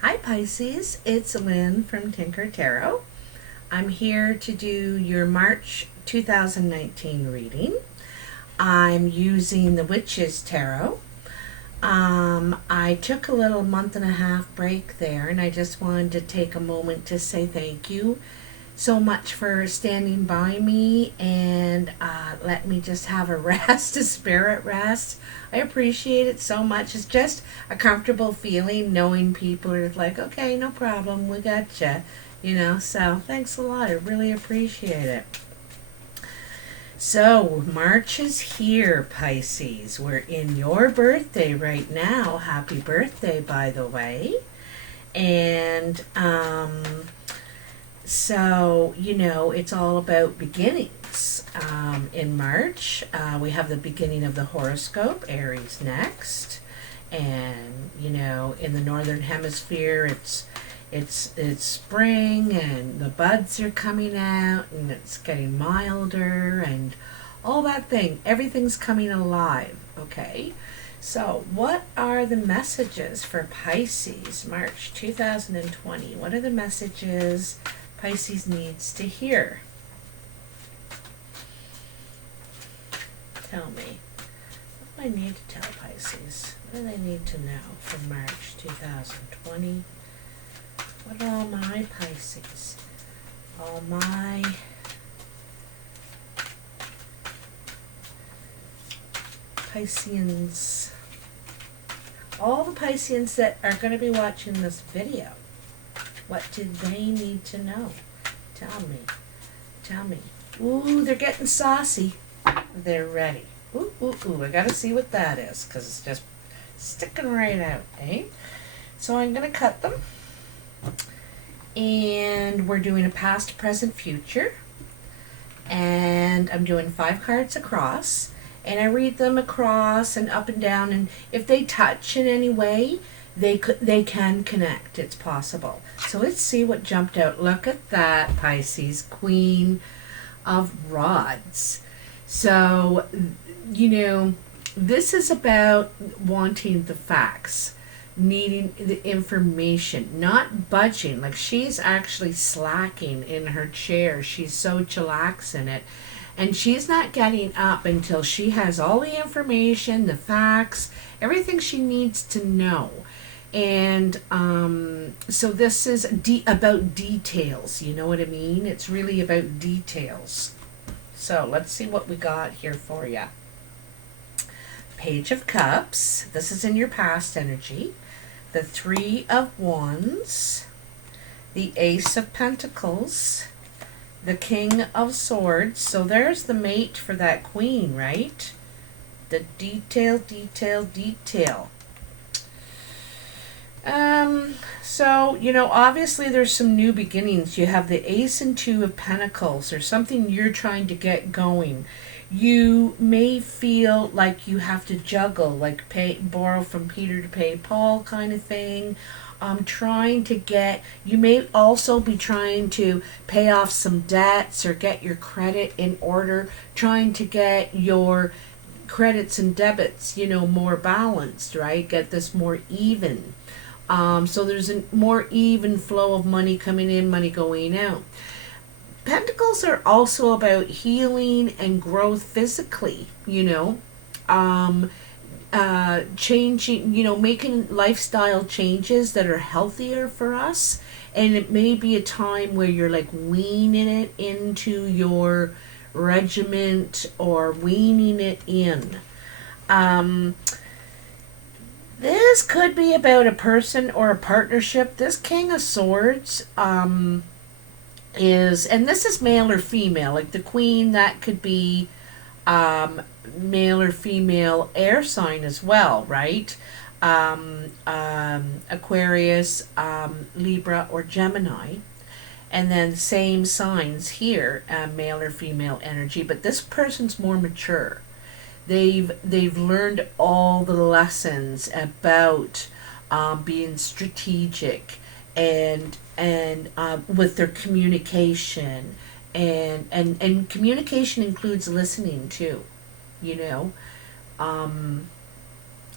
Hi Pisces, it's Lynn from Tinker Tarot. I'm here to do your March 2019 reading. I'm using the Witch's Tarot. I took a little month and a half break there, and I just wanted to take a moment to say thank you so much for standing by me and let me just have a rest, a spirit rest. I appreciate it so much. It's just a comfortable feeling knowing people are like, okay, no problem, we got you. So thanks a lot. I really appreciate it. So, March is here, Pisces. We're in your birthday right now. Happy birthday, by the way. And, so, it's all about beginnings. In March, we have the beginning of the horoscope, Aries next. And, in the northern hemisphere, it's spring and the buds are coming out and it's getting milder and all that thing. Everything's coming alive, okay? So, what are the messages for Pisces, March 2020? What are the messages Pisces needs to hear? Tell me. What do I need to tell Pisces? What do they need to know for March 2020? What are all my Pisces? All my Pisceans. All the Pisceans that are going to be watching this video. What do they need to know? Tell me. Tell me. Ooh, they're getting saucy. They're ready. Ooh, ooh, ooh. I got to see what that is because it's just sticking right out, eh? So I'm going to cut them. And we're doing a past, present, future. And I'm doing 5 cards across. And I read them across and up and down. And if they touch in any way, they can connect. It's possible. So let's see what jumped out. Look at that, Pisces, Queen of Rods. So, this is about wanting the facts, needing the information, not budging. Like she's actually slacking in her chair. She's so chillax in it. And she's not getting up until she has all the information, the facts, everything she needs to know. And so this is about details, you know what I mean? It's really about details. So let's see what we got here for you. Page of Cups. This is in your past energy. The 3 of Wands. The Ace of Pentacles. The King of Swords. So there's the mate for that queen, right? The detail, detail, detail. So, obviously there's some new beginnings. You have the Ace and 2 of Pentacles, or something you're trying to get going. You may feel like you have to juggle, like borrow from Peter to pay Paul kind of thing. You may also be trying to pay off some debts or get your credit in order, trying to get your credits and debits, more balanced, right? Get this more even. So there's a more even flow of money coming in, money going out. Pentacles are also about healing and growth physically, changing, making lifestyle changes that are healthier for us. And it may be a time where you're like weaning it into your regiment or weaning it in. This could be about a person or a partnership. This King of Swords and this is male or female. Like the Queen, that could be male or female air sign as well, right? Aquarius, Libra, or Gemini. And then same signs here, male or female energy. But this person's more mature. They've learned all the lessons about being strategic and with their communication, and communication includes listening too,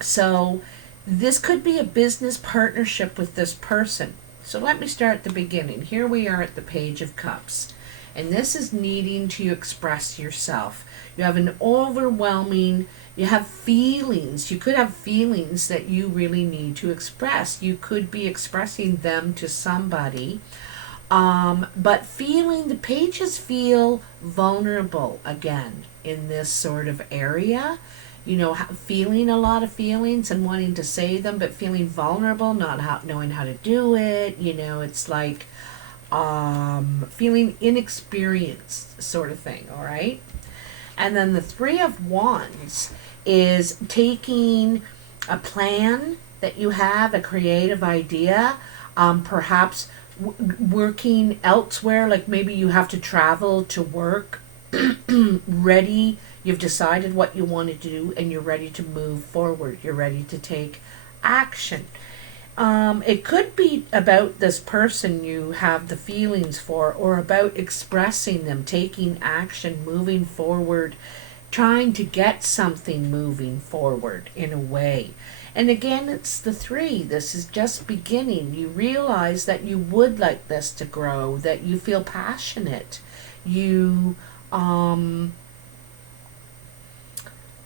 So This could be a business partnership with this person. So let me start at the beginning. Here we are at the Page of Cups. And this is needing to express yourself. You have an overwhelming, you have feelings. You could have feelings that you really need to express. You could be expressing them to somebody. But feeling, the pages feel vulnerable again in this sort of area. You know, feeling a lot of feelings and wanting to say them, but feeling vulnerable, not knowing how to do it. You know, it's like feeling inexperienced sort of thing, all right? And then the Three of Wands is taking a plan that you have, a creative idea, perhaps working elsewhere, like maybe you have to travel to work, ready, you've decided what you want to do, and you're ready to move forward, you're ready to take action. It could be about this person you have the feelings for, or about expressing them, taking action, moving forward, trying to get something moving forward in a way. And again, it's the three. This is just beginning. You realize that you would like this to grow, that you feel passionate. You,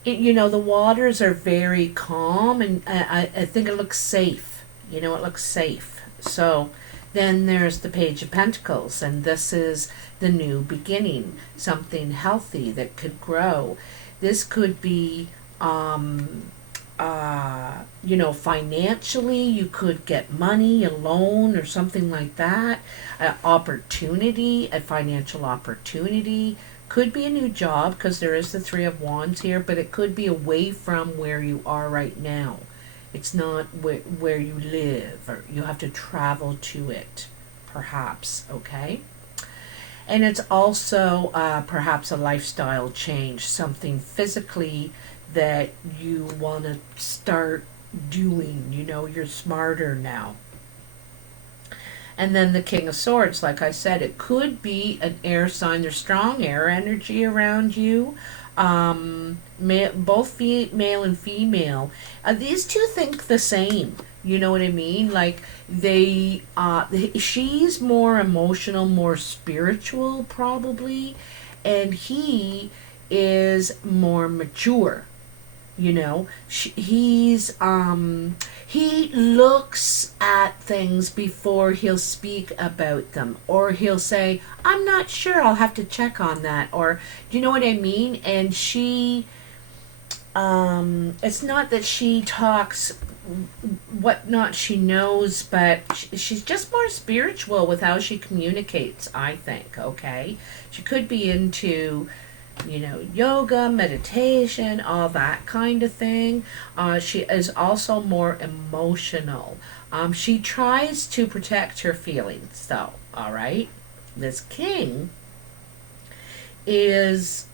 you know, the waters are very calm, and I think it looks safe. You know, it looks safe. So then there's the Page of Pentacles, and this is the new beginning, something healthy that could grow. This could be, you know, financially, you could get money, a loan, or something like that. An opportunity, a financial opportunity. Could be a new job, because there is the Three of Wands here, but it could be away from where you are right now. It's not where you live, or you have to travel to it, perhaps, okay? And it's also perhaps a lifestyle change, something physically that you want to start doing. You know, you're smarter now. And then the King of Swords, like I said, it could be an air sign. There's strong air energy around you. Both male and female. These two think the same. You know what I mean? Like she's more emotional, more spiritual, probably, and he is more mature. You know, he looks at things before he'll speak about them, or he'll say, I'm not sure, I'll have to check on that, or do you know what I mean? And she, it's not that she talks what not she knows, but she's just more spiritual with how she communicates, I think, okay? She could be into, you know, yoga, meditation, all that kind of thing. She is also more emotional. She tries to protect her feelings, though, all right? This king is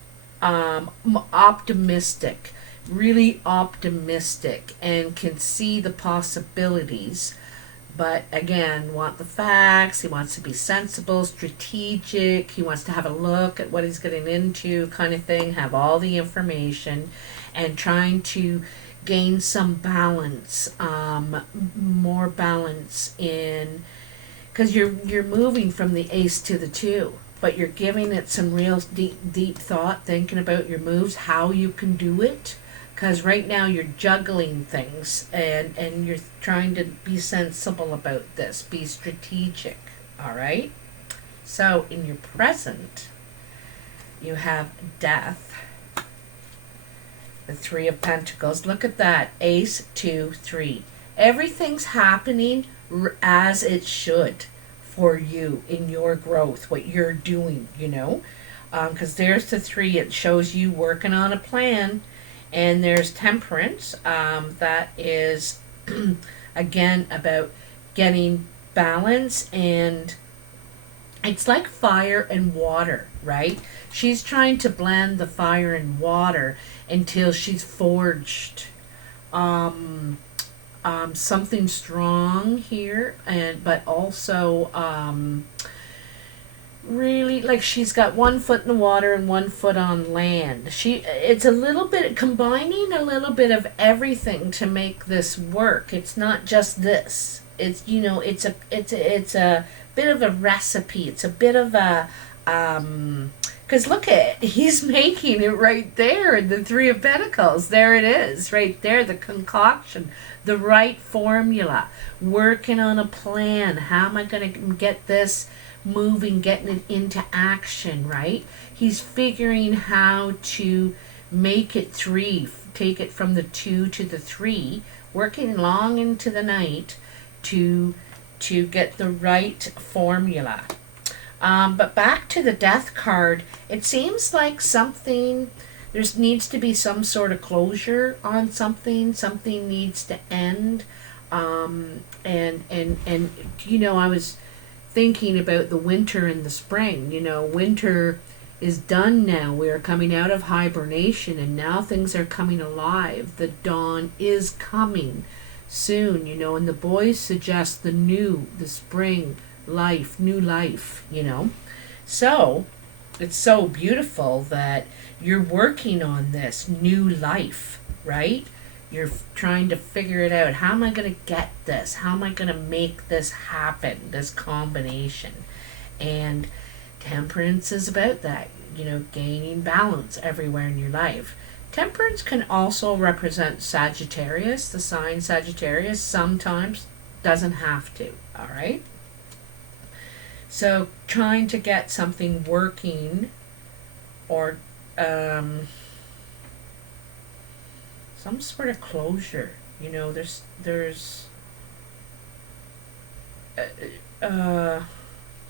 optimistic, really optimistic, and can see the possibilities. But again, want the facts. He wants to be sensible, strategic. He wants to have a look at what he's getting into, kind of thing. Have all the information, and trying to gain some balance, more balance in, because you're moving from the Ace to the Two, but you're giving it some real deep thought, thinking about your moves, how you can do it. Because right now you're juggling things, and you're trying to be sensible about this, be strategic, all right? So in your present, you have Death, the Three of Pentacles. Look at that, Ace, 2, 3. Everything's happening as it should for you in your growth, what you're doing, you know? Because there's the 3, it shows you working on a plan. And there's Temperance, that is, again, about getting balance, and it's like fire and water, right? She's trying to blend the fire and water until she's forged something strong here, but also really, like, she's got one foot in the water and one foot on land. It's a little bit combining a little bit of everything to make this work. It's not just this. It's, it's a bit of a recipe. It's a bit of a because look at it, he's making it right there in the Three of Pentacles. There it is, right there, the concoction, the right formula, working on a plan. How am I going to get this moving, getting it into action, right? He's figuring how to make it three, take it from the 2 to the 3, working long into the night to get the right formula. But back to the Death card, it seems like there needs to be some sort of closure on something. Something needs to end. And I was thinking about the winter and the spring. Winter is done now. We're coming out of hibernation, and now things are coming alive. The dawn is coming soon, and the boys suggest the spring life, new life, So it's so beautiful that you're working on this new life, right? You're trying to figure it out. How am I going to get this? How am I going to make this happen, this combination? And temperance is about that, gaining balance everywhere in your life. Temperance can also represent Sagittarius, the sign Sagittarius. Sometimes doesn't have to, all right? So trying to get something working, or some sort of closure. There's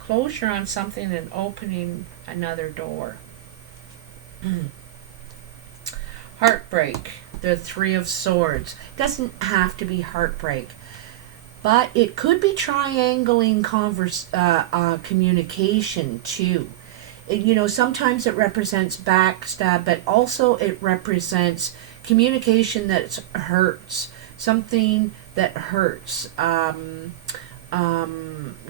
closure on something and opening another door. Heartbreak, the Three of Swords. Doesn't have to be heartbreak, but it could be triangling communication too. Sometimes it represents backstab, but also it represents communication that hurts, something that hurts.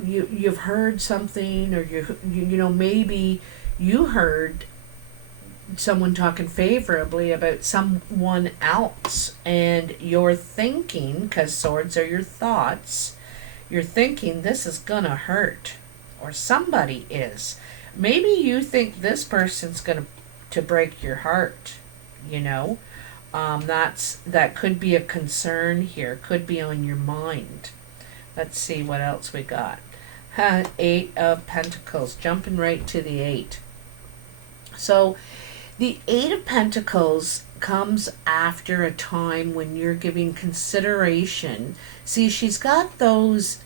You've heard something, or maybe you heard someone talking favorably about someone else, and you're thinking, because swords are your thoughts, you're thinking this is gonna hurt, or somebody is. Maybe you think this person's gonna to break your heart. That could be a concern here, could be on your mind. Let's see what else we got. 8 of Pentacles, jumping right to the 8. So the 8 of Pentacles comes after a time when you're giving consideration. See, she's got those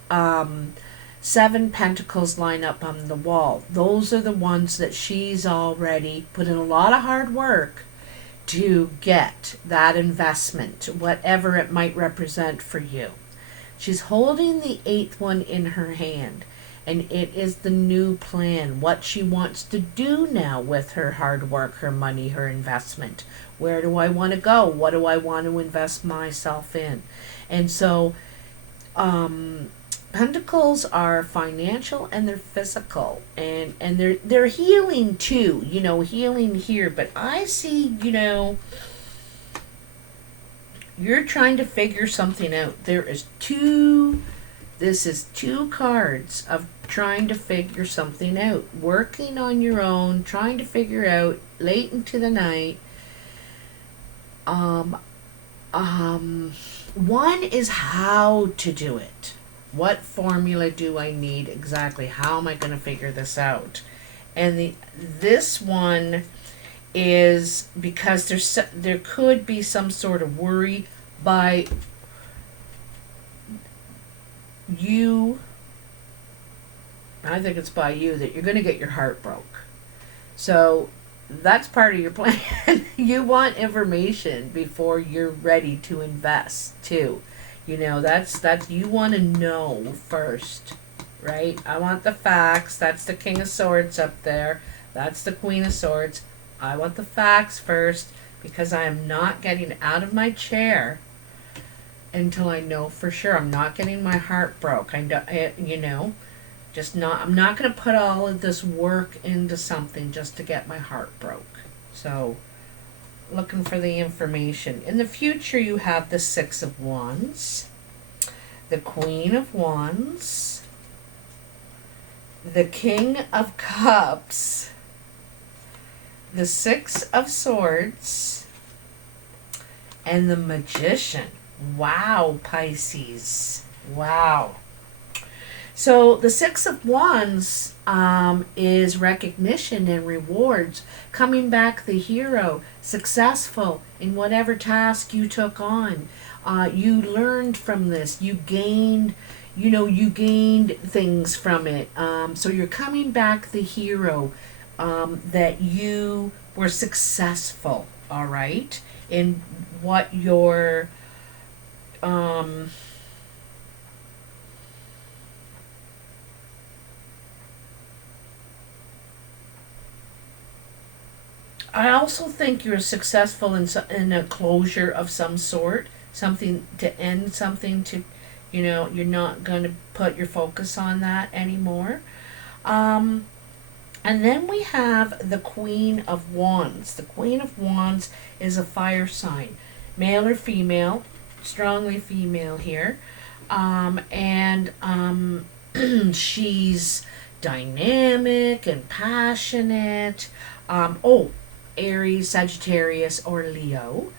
7 pentacles line up on the wall. Those are the ones that she's already put in a lot of hard work to get that investment, whatever it might represent for you. She's holding the 8th one in her hand, and it is the new plan, what she wants to do now with her hard work, her money, her investment. Where do I want to go? What do I want to invest myself in? And so Pentacles are financial and they're physical, and they're healing too, healing here. But I see, you're trying to figure something out. This is 2 cards of trying to figure something out, working on your own, trying to figure out late into the night. One is how to do it. What formula do I need exactly? How am I going to figure this out? And this one is because there could be some sort of worry by you. I think it's by you that you're going to get your heart broke. So that's part of your plan. You want information before you're ready to invest too. That's you want to know first, right? I want the facts. That's the King of Swords up there. That's the Queen of Swords. I want the facts first, because I am not getting out of my chair until I know for sure. I'm not getting my heart broke. I'm not going to put all of this work into something just to get my heart broke. So, looking for the information. In the future, you have the Six of Wands, the Queen of Wands, the King of Cups, the Six of Swords, and the Magician. Wow, Pisces. Wow. So the Six of Wands is recognition and rewards, coming back the hero, successful in whatever task you took on. You learned from this. You gained things from it. So you're coming back the hero, that you were successful, all right, in what your I also think you're successful in a closure of some sort, something to end something to, you're not going to put your focus on that anymore. Um, and then we have the Queen of Wands. The Queen of Wands is a fire sign, male or female, strongly female here. And she's dynamic and passionate. Aries, Sagittarius, or Leo.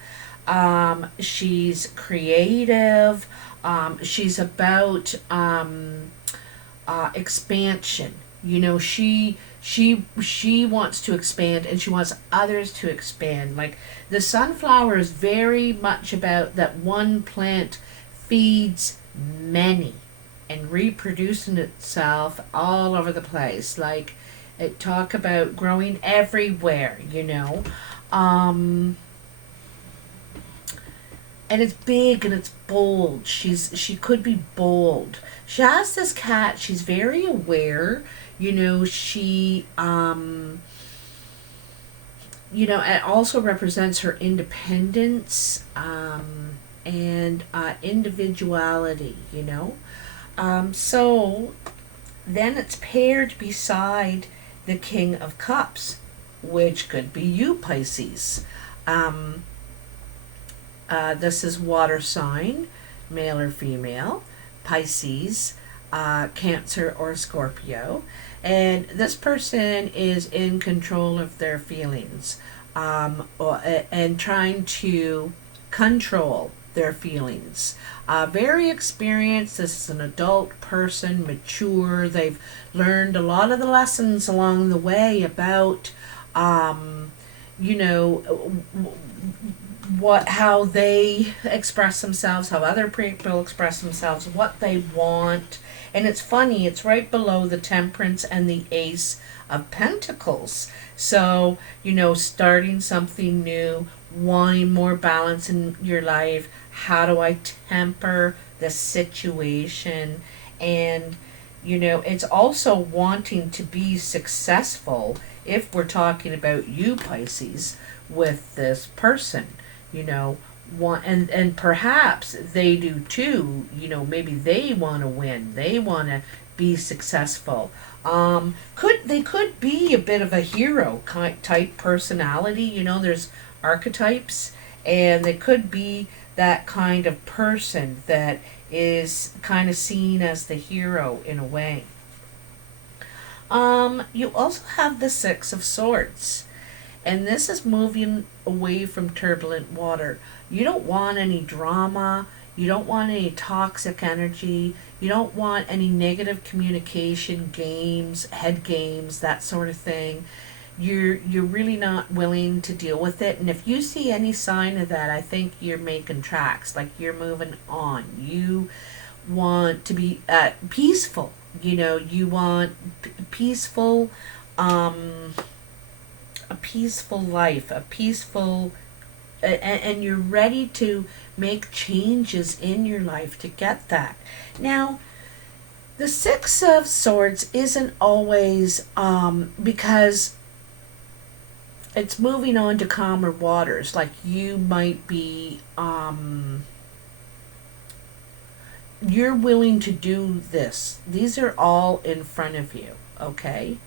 She's creative. She's about expansion. She wants to expand, and she wants others to expand. Like the sunflower is very much about that one plant feeds many and reproducing itself all over the place. Like it talk about growing everywhere, and it's big and it's bold. She could be bold. She has this cat. She's very aware. She it also represents her independence, and individuality. So then it's paired beside the King of Cups, which could be you, Pisces. This is water sign, male or female, Pisces, Cancer or Scorpio. And this person is in control of their feelings, and trying to control their feelings. Very experienced. This is an adult person, mature. They've learned a lot of the lessons along the way about, how they express themselves, how other people express themselves, what they want. And it's funny, it's right below the Temperance and the Ace of Pentacles. So, starting something new, wanting more balance in your life. How do I temper the situation? And, it's also wanting to be successful, if we're talking about you, Pisces, with this person. And perhaps they do too. Maybe they want to win. They want to be successful. They could be a bit of a hero type personality. There's archetypes, and they could be that kind of person that is kind of seen as the hero in a way. You also have the Six of Swords. And this is moving away from turbulent water. You don't want any drama. You don't want any toxic energy. You don't want any negative communication games, head games, that sort of thing. You're really not willing to deal with it. And if you see any sign of that, I think you're making tracks. Like you're moving on. You want to be peaceful. You want peaceful. A peaceful life, and you're ready to make changes in your life to get that. Now, the Six of Swords isn't always, because it's moving on to calmer waters. Like you might be, you're willing to do this. These are all in front of you, okay?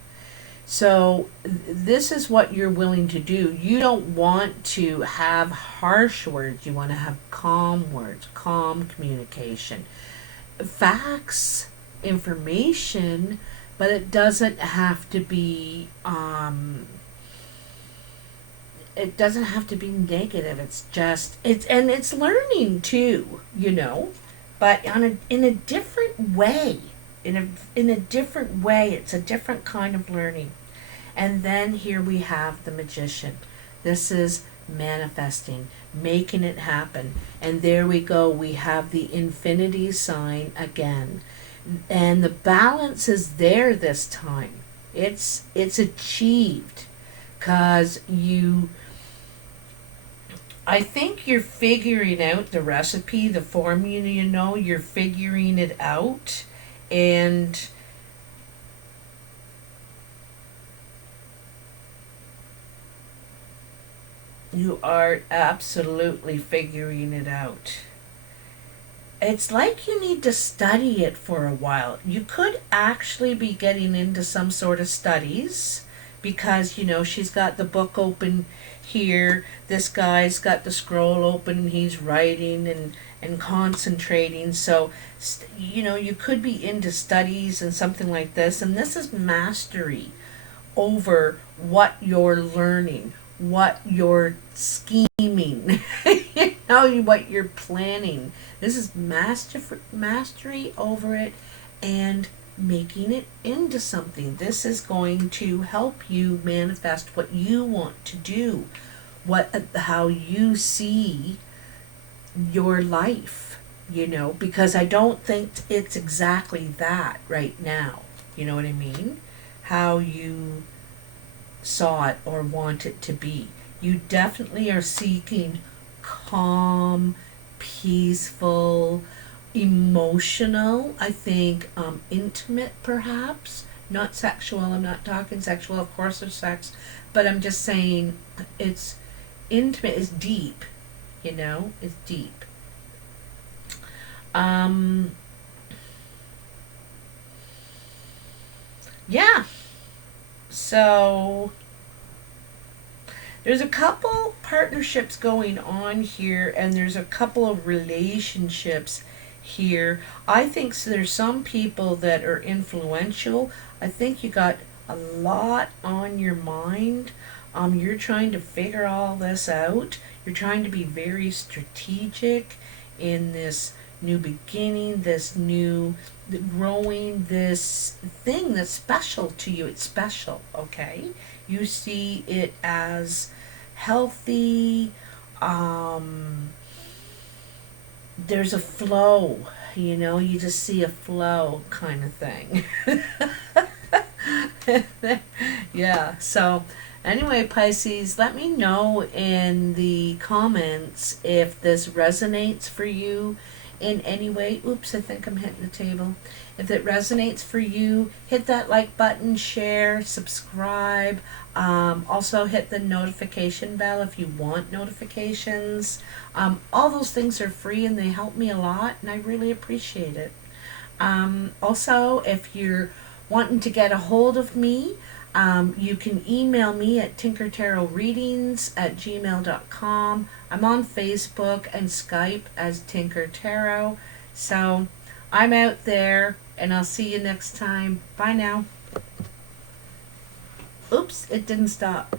So this is what you're willing to do. You don't want to have harsh words. You want to have calm words, calm communication. Facts, information, but it doesn't have to be it doesn't have to be negative. It's just it's learning too, you know, but in a different way. In a different way, it's a different kind of learning. And then here we have the magician. This is manifesting, making it happen. And there we go. We have the infinity sign again. And the balance is there this time. It's achieved, because I think you're figuring out the recipe, the formula, you know, you're figuring it out, and you are absolutely figuring it out. It's like you need to study it for a while. You could actually be getting into some sort of studies, because, you know, she's got the book open here. This guy's got the scroll open and he's writing and concentrating. So, you know, you could be into studies and something like this. And this is mastery over what you're learning, what you're scheming, you know, what you're planning. This is mastery over it and making it into something. This is going to help you manifest what you want to do, how you see your life, you know, because I don't think it's exactly that right now. You know what I mean? How you saw it or want it to be. You definitely are seeking calm, peaceful, emotional, I think, intimate perhaps, not sexual. I'm not talking sexual, of course there's sex, but I'm just saying it's intimate, it's deep, you know, it's deep. Yeah, so there's a couple partnerships going on here, and there's a couple of relationships here. I think there's some people that are influential. I think you got a lot on your mind. You're trying to figure all this out. You're trying to be very strategic in this new beginning, this new growing, this thing that's special to you. It's special, okay? You see it as healthy. There's a flow, you know, you just see a flow kind of thing. Yeah, so anyway, Pisces, let me know in the comments if this resonates for you in any way. Oops, I think I'm hitting the table. If it resonates for you, hit that like button, share, subscribe. Also hit the notification bell if you want notifications. All those things are free and they help me a lot, and I really appreciate it. Also, if you're wanting to get a hold of me, you can email me at tinkertarotreadings@gmail.com. I'm on Facebook and Skype as Tinker Tarot. So I'm out there, and I'll see you next time. Bye now. Oops, it didn't stop.